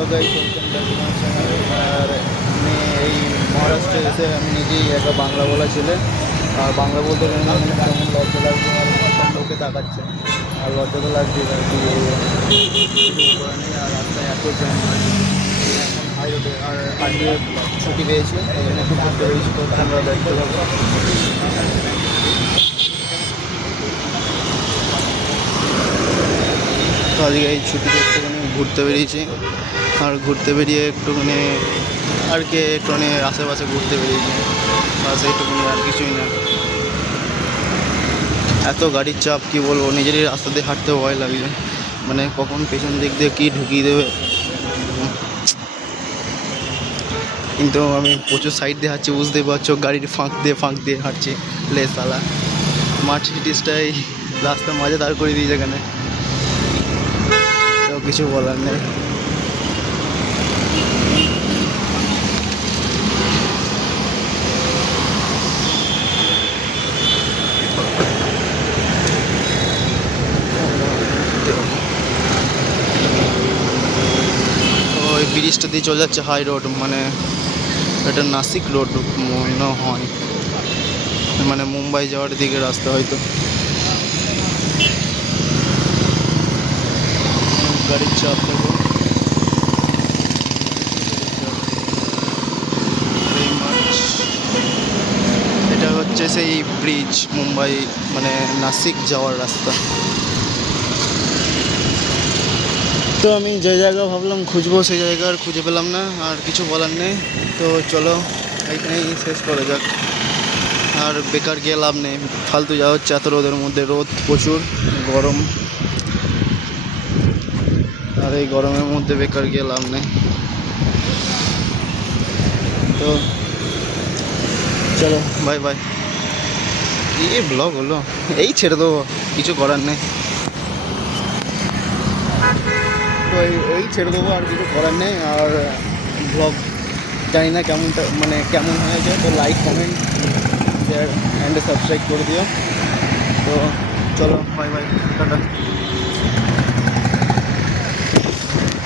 Hello guys, welcome back to my channel. আর আমি এই মহারাষ্ট্রে এসে আমি নিজেই একটা বাংলা বলা ছেলে, আর বাংলা বলতে গেলে মানে কেমন লজ্জা লাগছে, আর সব লোকে তাকাচ্ছে, আর লজ্জা তো লাগছে আর কি বলবো, কিছু করার নেই। আর রাস্তায় এত জ্যাম, এখন হাই রোডে, আর আজকে ছুটি পেয়েছি, এই জন্য একটু ঘুরতে পেরেছি, তো তোমরা দেখতে পাবো। তো আজকে এই ছুটিতে একটুখানি ঘুরতে বেরিয়েছি, আর ঘুরতে বেরিয়ে একটুখানি আর কি একটুখানি আশেপাশে ঘুরতে বেরিয়েছি, বাস এইটুকুনি, আর কিছুই না। এত গাড়ির চাপ, কি বলবো, নিজেরই রাস্তা দিয়ে হাঁটতে ভয় লাগছে, মানে কখন পেছন দিক দিয়ে কী ঢুকিয়ে দেবে। কিন্তু আমি প্রচুর সাইড দিয়ে হাঁটছি, বুঝতেই পারছো, গাড়ির ফাঁক দিয়ে হাঁটছি। লে সালা, মার্সিডিজটাই রাস্তার মাঝে দাঁড় করে দিয়েছে এখানে, তো কিছু বলার নেই। ওই ব্রিজটা দিয়ে চলে যাচ্ছে হাই রোড, মানে এটা নাসিক রোড মনে হয়, মানে মুম্বাই যাওয়ার দিকে রাস্তা হয়তো। গাড়ির চাপ দেখো, এটা হচ্ছে সেই ব্রিজ, মুম্বাই মানে নাসিক যাওয়ার রাস্তা। তো আমি যে জায়গা ভাবলাম খুঁজবো, সেই জায়গা আর খুঁজে পেলাম না, আর কিছু বলার নেই। তো চলো এইখানেই শেষ করা যাক, আর বেকার গিয়ে লাভ নেই, ফালতু যাওয়া হচ্ছে এত রোদের মধ্যে, রোদ প্রচুর, গরম, আর এই গরমের মধ্যে বেকার গিয়ে লাভ নেই। তো চলো, বাই বাই। এই ব্লগ হলো, এই ছেড়ে দেবো, কিছু করার নেই। তো এই ছেড়ে দেবো, আর কিছু করার নেই। আর ব্লগ জানি না কেমনটা, মানে কেমন হয়েছে, তো like, comment, share and subscribe করে দিও। তো চলো, বাই বাই, টাটা।